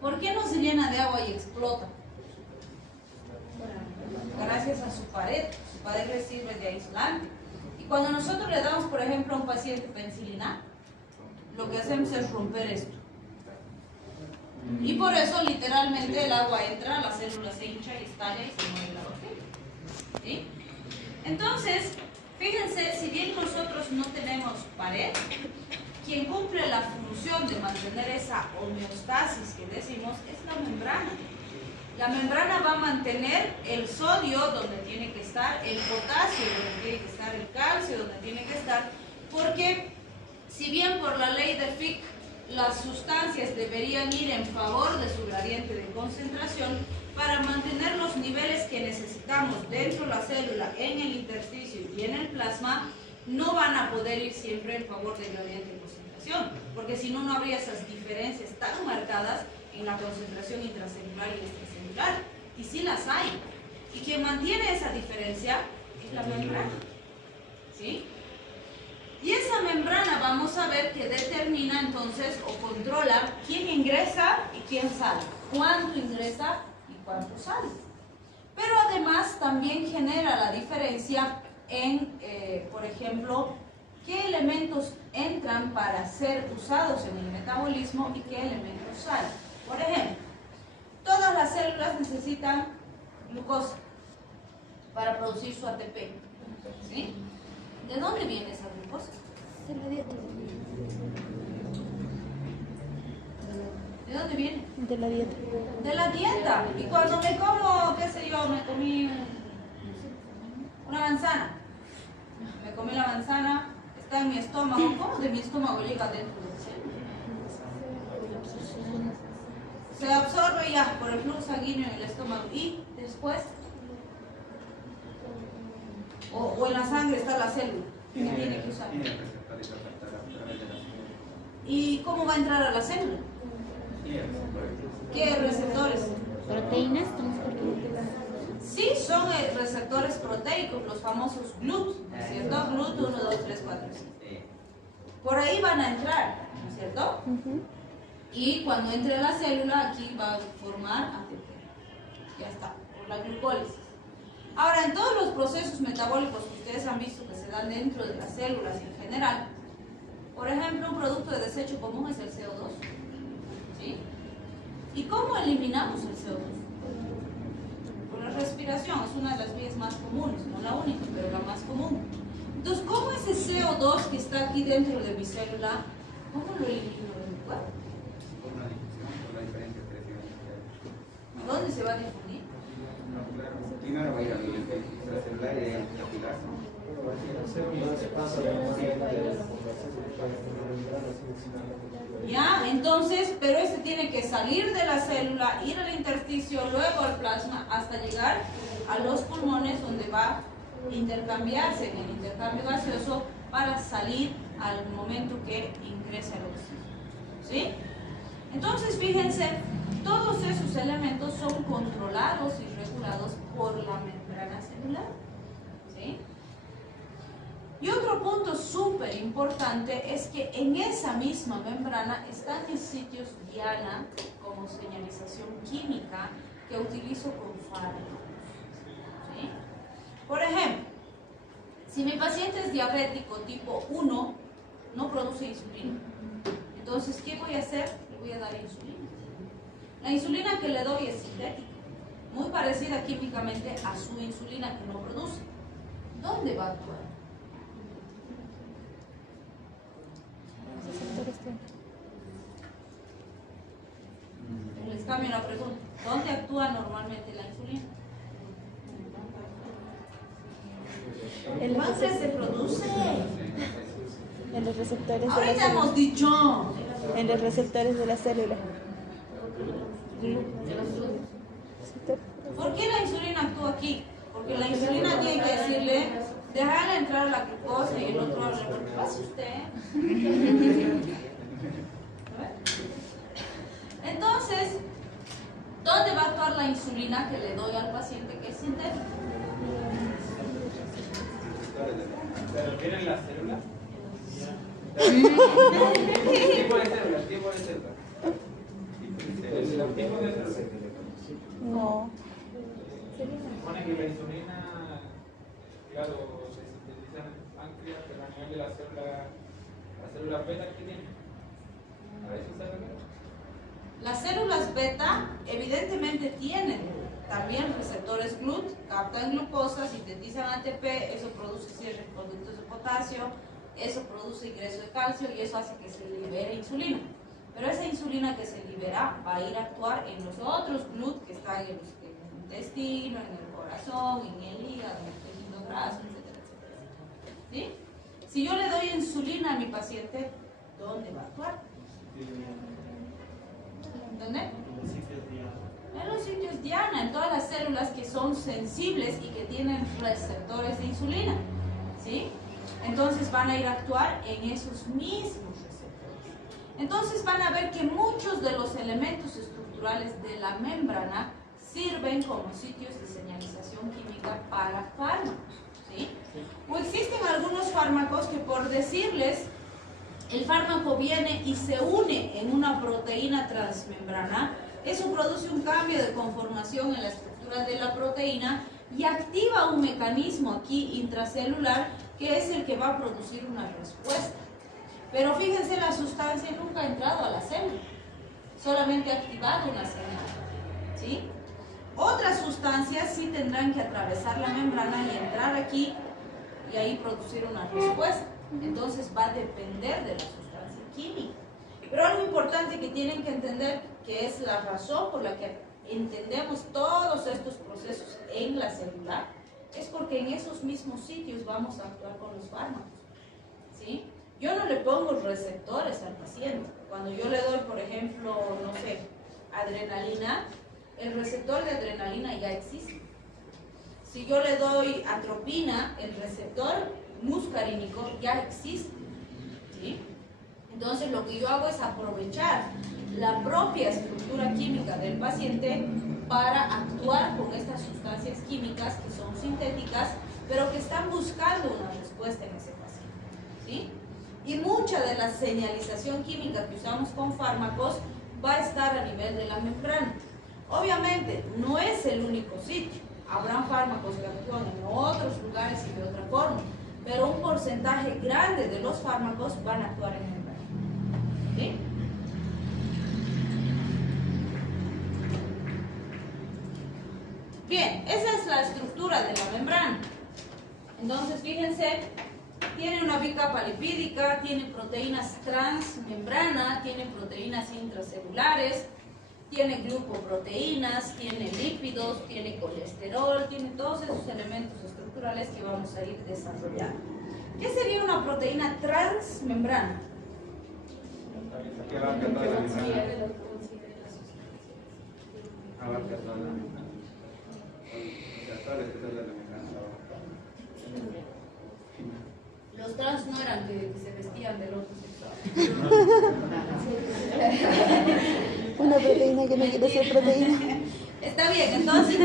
¿Por qué no se llena de agua y explota? Gracias a su pared. Su pared le sirve de aislante. Y cuando nosotros le damos, por ejemplo, a un paciente penicilina, lo que hacemos es romper esto. Y por eso, literalmente, el agua entra, la célula se hincha y estalla y se muere la bacteria. ¿Sí? Entonces, fíjense, si bien nosotros no tenemos pared, quien cumple la función de mantener esa homeostasis que decimos es la membrana. La membrana va a mantener el sodio donde tiene que estar, el potasio donde tiene que estar, el calcio donde tiene que estar, porque si bien por la ley de Fick las sustancias deberían ir en favor de su gradiente de concentración, para mantener los niveles que necesitamos dentro de la célula, en el intersticio y plasma no van a poder ir siempre en favor del gradiente de concentración, porque si no, no habría esas diferencias tan marcadas en la concentración intracelular y extracelular, y sí las hay. Y quien mantiene esa diferencia es la membrana, ¿sí? Y esa membrana vamos a ver que determina entonces o controla quién ingresa y quién sale, cuánto ingresa y cuánto sale. Pero además también genera la diferencia en, por ejemplo, qué elementos entran para ser usados en el metabolismo y qué elementos salen. Por ejemplo, todas las células necesitan glucosa para producir su ATP, ¿sí? ¿De dónde viene esa glucosa? De la dieta. ¿De dónde viene? De la dieta. De la dieta. Y cuando me como, qué sé yo, me comí una manzana. Me comí la manzana, está en mi estómago. ¿Cómo de mi estómago llega dentro del cérebro? Se absorbe ya por el flujo sanguíneo en el estómago y después, o en la sangre está la célula que tiene que usar. ¿Y cómo va a entrar a la célula? ¿Qué receptores? Proteínas, transporte. Sí, son receptores proteicos, los famosos GLUT, ¿no es cierto? GLUT 1, 2, 3, 4, 5. Por ahí van a entrar, ¿no es cierto? Y cuando entre a la célula, aquí va a formar ATP. Ya está, por la glucólisis. Ahora, en todos los procesos metabólicos que ustedes han visto que se dan dentro de las células en general, por ejemplo, un producto de desecho común es el CO2. ¿Sí? ¿Y cómo eliminamos el CO2? Por la respiración, es una de las vías más comunes, no la única, pero la más común. Entonces, ¿cómo ese CO2 que está aquí dentro de mi célula, cómo lo elimino de mi cuerpo? Por una difusión, por la diferencia de presión. ¿A dónde se va a difundir? Primero va a ir al intracelular y al capilar. Ya, entonces, pero este tiene que salir de la célula, ir al intersticio, luego al plasma, hasta llegar a los pulmones, donde va a intercambiarse en el intercambio gaseoso para salir al momento que ingresa el oxígeno. ¿Sí? Entonces, fíjense, todos esos elementos son controlados y regulados por la membrana celular. ¿Sí? Y otro punto súper importante es que en esa misma membrana están mis sitios diana como señalización química que utilizo con fármacos. ¿Sí? Por ejemplo, si mi paciente es diabético tipo 1, no produce insulina. Entonces, ¿qué voy a hacer? Le voy a dar insulina. La insulina que le doy es sintética, muy parecida químicamente a su insulina que no produce. ¿Dónde va a actuar? Les cambio la pregunta. ¿Dónde actúa normalmente la insulina? ¿Dónde se produce? En los receptores de la Ahorita célula. hemos dicho. En los receptores de la célula. ¿Por qué la insulina actúa aquí? Porque la insulina tiene que decirle, dejarle entrar la glucosa y el otro habla, ¿qué pasa usted? Entonces, ¿dónde va a actuar la insulina que le doy al paciente que es sintética? ¿Se refiere a la célula? ¿Qué tipo de célula? ¿Qué tipo de célula? ¿El tipo de célula? No. Se supone que la insulina, digamos, se sintetiza en el páncreas, pero a nivel de la célula beta, ¿qué tiene? ¿A eso se refiere? Las células beta evidentemente tienen también receptores GLUT, captan glucosa, sintetizan ATP, eso produce cierre de productos de potasio, eso produce ingreso de calcio y eso hace que se libere insulina. Pero esa insulina que se libera va a ir a actuar en los otros GLUT que están en el intestino, en el corazón, en el hígado, en el tejido graso, etcétera, etcétera. ¿Sí? Si yo le doy insulina a mi paciente, ¿dónde va a actuar? ¿Dónde? En los sitios diana, en todas las células que son sensibles y que tienen receptores de insulina. ¿sí? Entonces van a ir a actuar en esos mismos receptores. Entonces van a ver que muchos de los elementos estructurales de la membrana sirven como sitios de señalización química para fármacos, ¿sí? O existen algunos fármacos que, por decirles, el fármaco viene y se une en una proteína transmembrana, eso produce un cambio de conformación en la estructura de la proteína y activa un mecanismo aquí intracelular que es el que va a producir una respuesta. Pero fíjense, la sustancia nunca ha entrado a la célula, solamente ha activado una señal, ¿sí? Otras sustancias sí tendrán que atravesar la membrana y entrar aquí y ahí producir una respuesta. Entonces va a depender de la sustancia química. Pero algo importante que tienen que entender, que es la razón por la que entendemos todos estos procesos en la célula, es porque en esos mismos sitios vamos a actuar con los fármacos, ¿sí? Yo no le pongo receptores al paciente. Cuando yo le doy, por ejemplo, no sé, adrenalina, el receptor de adrenalina ya existe. Si yo le doy atropina, el receptor muscarínico ya existe, ¿sí? Entonces lo que yo hago es aprovechar la propia estructura química del paciente para actuar con estas sustancias químicas que son sintéticas, pero que están buscando una respuesta en ese paciente, ¿sí? Y mucha de la señalización química que usamos con fármacos va a estar a nivel de la membrana. Obviamente no es el único sitio, habrán fármacos que actúan en otros lugares y de otra forma, pero un porcentaje grande de los fármacos van a actuar en membrana, ¿sí? Bien, esa es la estructura de la membrana. Entonces, fíjense, tiene una bicapa lipídica, tiene proteínas transmembrana, tiene proteínas intracelulares, tiene glucoproteínas, tiene lípidos, tiene colesterol, tiene todos esos elementos estructurales que vamos a ir desarrollando. ¿Qué sería una proteína transmembrana? Que abarca toda la membrana. Abarca toda la membrana. O sea, toda la estructura de la membrana la abarca. Los trans no eran que se vestían del otro sexo. Una proteína que no quiere ser proteína. Está bien, entonces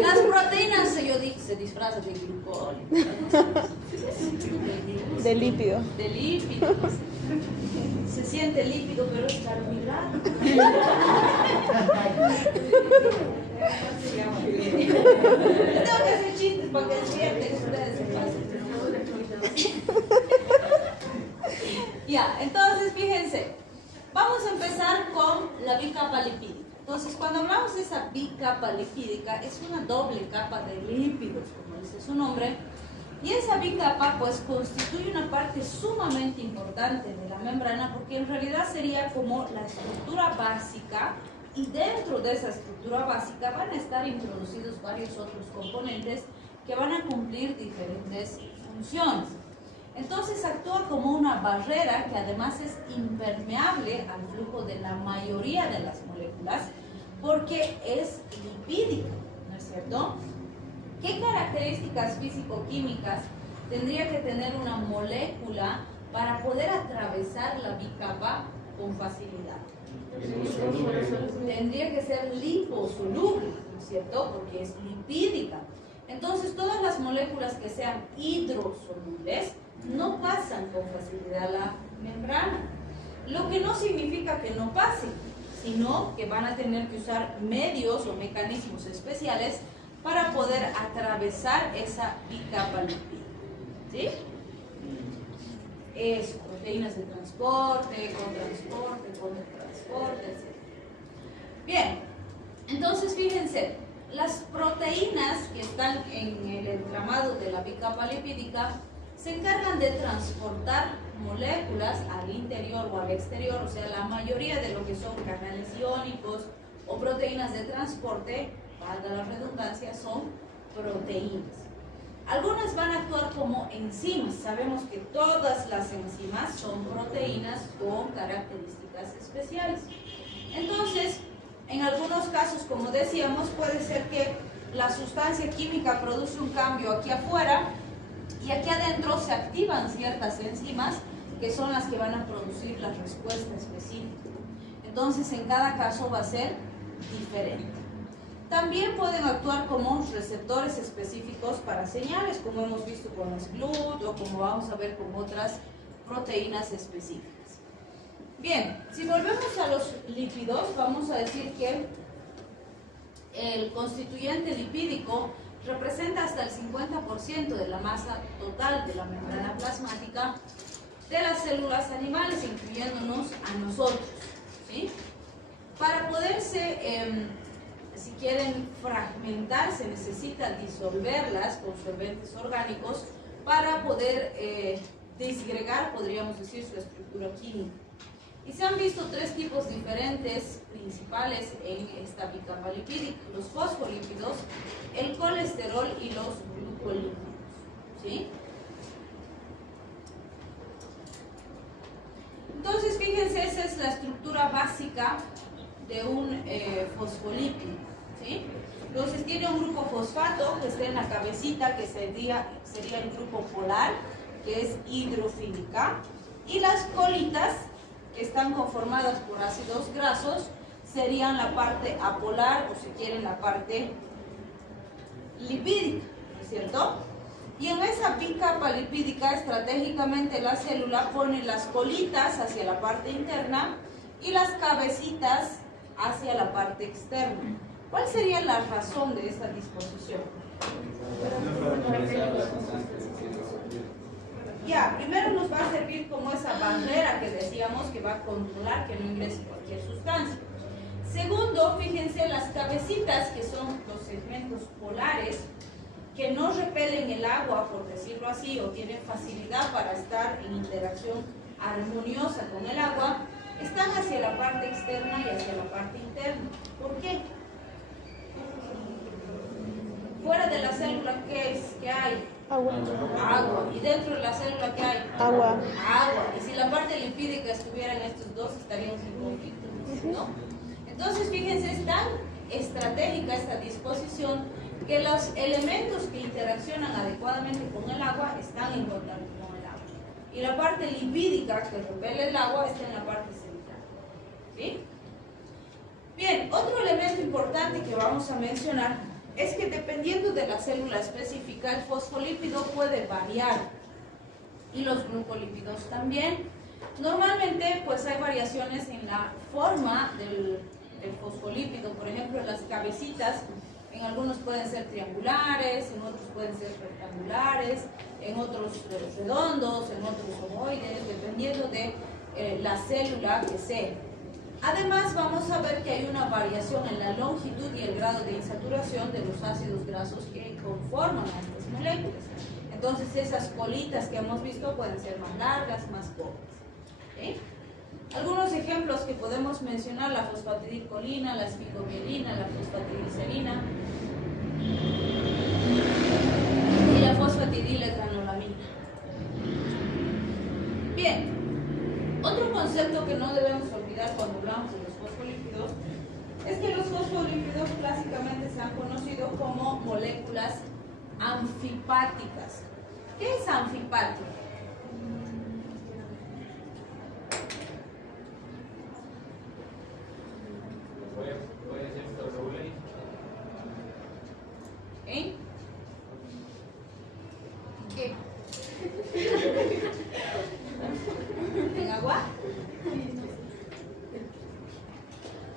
las proteínas se disfrazan de glucol, De lípido. de lípidos. Se siente lípido, pero es carbohidrato. Tengo que hacer chistes para que despierten ustedes se pasen. Ya, entonces fíjense, vamos a empezar con la bicapa lipídica. Entonces, cuando hablamos de esa bicapa lipídica, es una doble capa de lípidos, como dice su nombre, y esa bicapa pues constituye una parte sumamente importante de la membrana, porque en realidad sería como la estructura básica, y dentro de esa estructura básica van a estar introducidos varios otros componentes que van a cumplir diferentes funciones. Entonces actúa como una barrera que además es impermeable al flujo de la mayoría de las moléculas porque es lipídica, ¿no es cierto? ¿Qué características físico-químicas tendría que tener una molécula para poder atravesar la bicapa con facilidad? Tendría que ser liposoluble, ¿no es cierto? Porque es lipídica. Entonces todas las moléculas que sean hidrosolubles no pasan con facilidad a la membrana, lo que no significa que no pasen, sino que van a tener que usar medios o mecanismos especiales para poder atravesar esa bicapa lipídica, ¿sí? Es proteínas de transporte, contratransporte, etc. Bien, entonces fíjense, las proteínas que están en el entramado de la bicapa lipídica se encargan de transportar moléculas al interior o al exterior, o sea, la mayoría de lo que son canales iónicos o proteínas de transporte, valga la redundancia, son proteínas. Algunas van a actuar como enzimas. Sabemos que todas las enzimas son proteínas con características especiales. Entonces, en algunos casos, como decíamos, puede ser que la sustancia química produce un cambio aquí afuera Y aquí adentro se activan ciertas enzimas que son las que van a producir la respuesta específica. Entonces, en cada caso va a ser diferente. También pueden actuar como receptores específicos para señales, como hemos visto con las GLUT o como vamos a ver con otras proteínas específicas. Bien, si volvemos a los lípidos, vamos a decir que el constituyente lipídico representa hasta el 50% de la masa total de la membrana plasmática de las células animales, incluyéndonos a nosotros, ¿sí? Para poderse, si quieren fragmentar, se necesita disolverlas con solventes orgánicos para poder disgregar, podríamos decir, su estructura química. Y se han visto tres tipos diferentes principales en esta bicapa lipídica: los fosfolípidos, el colesterol y los glucolípidos, ¿sí? Entonces, fíjense, esa es la estructura básica de un fosfolípido, ¿sí? Entonces, tiene un grupo fosfato que está en la cabecita, que sería el grupo polar, que es hidrofílica, y las colitas, que están conformadas por ácidos grasos, serían la parte apolar, o si quieren la parte lipídica, ¿no es cierto? Y en esa bicapa lipídica, estratégicamente la célula pone las colitas hacia la parte interna y las cabecitas hacia la parte externa. ¿Cuál sería la razón de esta disposición? Ya, primero nos va a servir como esa barrera que decíamos que va a controlar que no ingrese cualquier sustancia. Segundo, fíjense las cabecitas, que son los segmentos polares, que no repelen el agua, por decirlo así, o tienen facilidad para estar en interacción armoniosa con el agua, están hacia la parte externa y hacia la parte interna. ¿Por qué? Fuera de la célula, ¿qué es? ¿Qué hay? Agua. Agua. ¿Y dentro de la célula qué hay? Agua. Agua. Y si la parte lipídica estuviera en estos dos, estaríamos en conflicto, ¿no? Entonces, fíjense, es tan estratégica esta disposición que los elementos que interaccionan adecuadamente con el agua están en contacto con el agua. Y la parte lipídica que repele el agua está en la parte central, ¿sí? Bien, otro elemento importante que vamos a mencionar es que dependiendo de la célula específica, el fosfolípido puede variar y los glucolípidos también. Normalmente, pues hay variaciones en la forma del fosfolípido. Por ejemplo, las cabecitas, en algunos pueden ser triangulares, en otros pueden ser rectangulares, en otros redondos, en otros ovoides, dependiendo de la célula que sea. Además, vamos a ver que hay una variación en la longitud y el grado de insaturación de los ácidos grasos que conforman a estas moléculas. Entonces, esas colitas que hemos visto pueden ser más largas, más cortas, ¿okay? Algunos ejemplos que podemos mencionar: la fosfatidilcolina, la asfigomielina, la fosfatidilserina y la fosfatidilgranolamina. Bien. Otro concepto que no debemos olvidar cuando hablamos de los fosfolípidos es que los fosfolípidos clásicamente se han conocido como moléculas anfipáticas. ¿Qué es anfipático? Puede ser soluble. ¿Eh? ¿Qué? ¿En agua?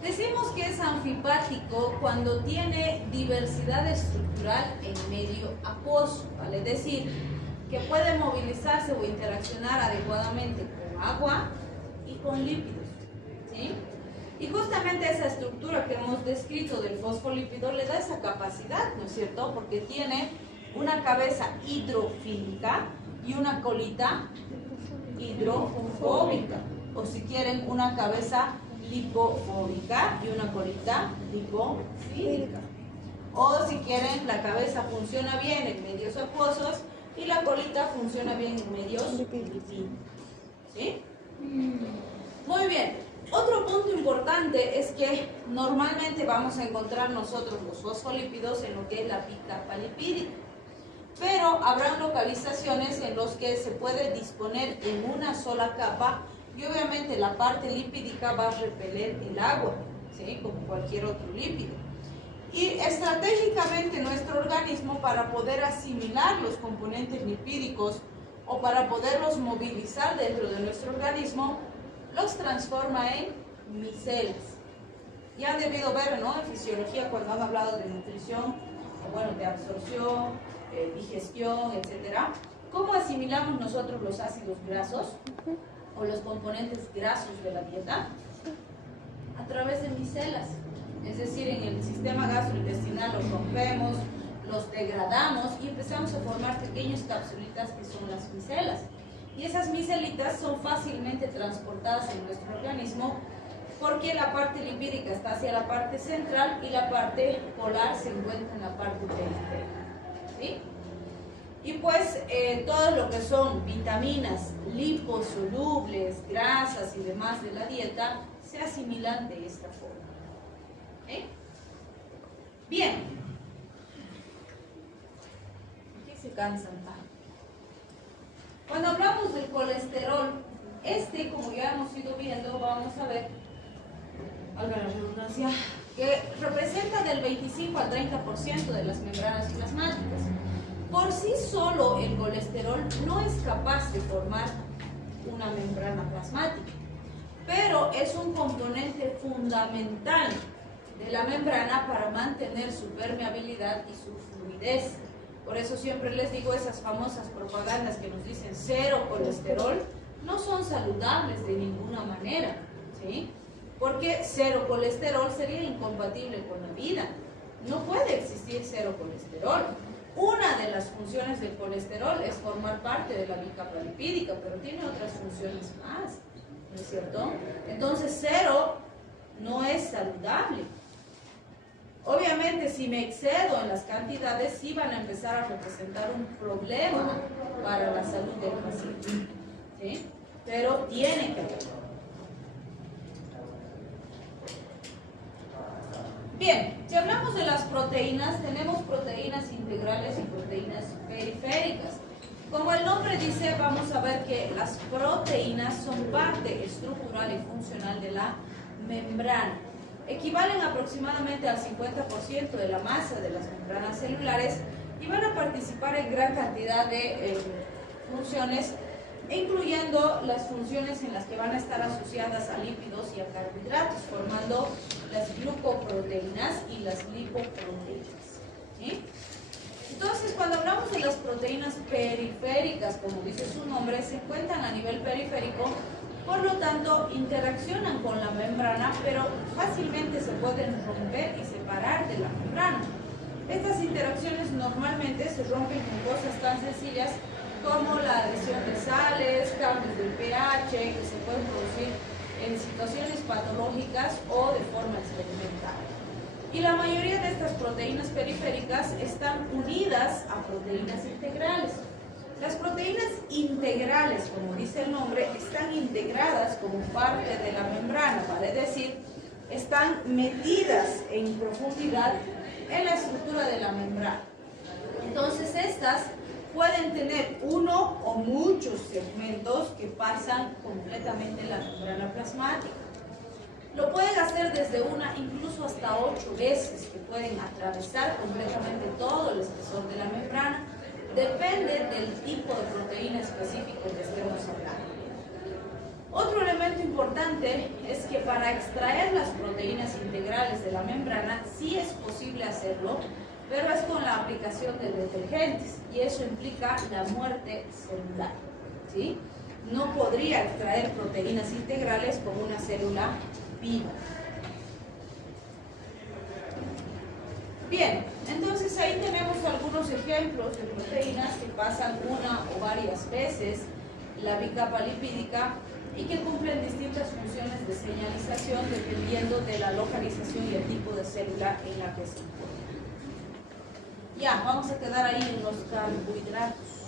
Decimos que es anfipático cuando tiene diversidad estructural en medio acuoso, vale decir que puede movilizarse o interaccionar adecuadamente con agua y con lípidos, ¿sí? Y justamente esa estructura que hemos descrito del fosfolípido le da esa capacidad, ¿no es cierto? Porque tiene una cabeza hidrofílica y una colita hidrofóbica, o si quieren, una cabeza lipofóbica y una colita lipofílica. O si quieren, la cabeza funciona bien en medios acuosos y la colita funciona bien en medios lipídicos, ¿sí? Muy bien. Otro punto importante es que normalmente vamos a encontrar nosotros los fosfolípidos en lo que es la bicapa lipídica. pero habrán localizaciones en los que se puede disponer en una sola capa y obviamente la parte lipídica va a repeler el agua, ¿sí? Como cualquier otro lípido. Y estratégicamente nuestro organismo, para poder asimilar los componentes lipídicos o para poderlos movilizar dentro de nuestro organismo, los transforma en micelas. Ya han debido ver, ¿no?, en fisiología cuando han hablado de nutrición, o bueno, de absorción, digestión, etcétera, cómo asimilamos nosotros los ácidos grasos o los componentes grasos de la dieta a través de micelas. Es decir, en el sistema gastrointestinal los rompemos, los degradamos y empezamos a formar pequeñas capsulitas que son las micelas. Y esas micelitas son fácilmente transportadas en nuestro organismo porque la parte lipídica está hacia la parte central y la parte polar se encuentra en la parte periférica, ¿sí? Y pues todo lo que son vitaminas, liposolubles, grasas y demás de la dieta se asimilan de esta forma. ¿Okay? Bien. ¿Por qué se cansan tanto? Cuando hablamos del colesterol, como ya hemos ido viendo, vamos a ver, valga la redundancia, que representa del 25 al 30% de las membranas plasmáticas. Por sí solo el colesterol no es capaz de formar una membrana plasmática, pero es un componente fundamental de la membrana para mantener su permeabilidad y su fluidez. Por eso siempre les digo, esas famosas propagandas que nos dicen cero colesterol no son saludables de ninguna manera, ¿sí? Porque cero colesterol sería incompatible con la vida. No puede existir cero colesterol. Una de las funciones del colesterol es formar parte de la bicapa lipídica, pero tiene otras funciones más, ¿no es cierto? Entonces cero no es saludable. Obviamente, si me excedo en las cantidades, sí van a empezar a representar un problema para la salud del paciente, ¿sí? Pero tiene que haber. Bien, si hablamos de las proteínas, tenemos proteínas integrales y proteínas periféricas. Como el nombre dice, vamos a ver que las proteínas son parte estructural y funcional de la membrana. Equivalen aproximadamente al 50% de la masa de las membranas celulares y van a participar en gran cantidad de funciones, incluyendo las funciones en las que van a estar asociadas a lípidos y a carbohidratos, formando las glucoproteínas y las lipoproteínas, ¿sí? Entonces, cuando hablamos de las proteínas periféricas, como dice su nombre, se encuentran a nivel periférico. Por lo tanto, interaccionan con la membrana, pero fácilmente se pueden romper y separar de la membrana. Estas interacciones normalmente se rompen con cosas tan sencillas como la adhesión de sales, cambios del pH, que se pueden producir en situaciones patológicas o de forma experimental. Y la mayoría de estas proteínas periféricas están unidas a proteínas integrales. Las proteínas integrales, como dice el nombre, están integradas como parte de la membrana, vale decir, están metidas en profundidad en la estructura de la membrana. Entonces, estas pueden tener uno o muchos segmentos que pasan completamente la membrana plasmática. Lo pueden hacer desde una, incluso hasta 8 veces, que pueden atravesar completamente todo el espesor de la membrana. Depende del tipo de proteína específico que estemos hablando. Otro elemento importante es que para extraer las proteínas integrales de la membrana sí es posible hacerlo, pero es con la aplicación de detergentes y eso implica la muerte celular, ¿sí? No podría extraer proteínas integrales con una célula viva. Bien, entonces ahí tenemos algunos ejemplos de proteínas que pasan una o varias veces la bicapa lipídica y que cumplen distintas funciones de señalización dependiendo de la localización y el tipo de célula en la que se encuentra. Ya, vamos a quedar ahí en los carbohidratos.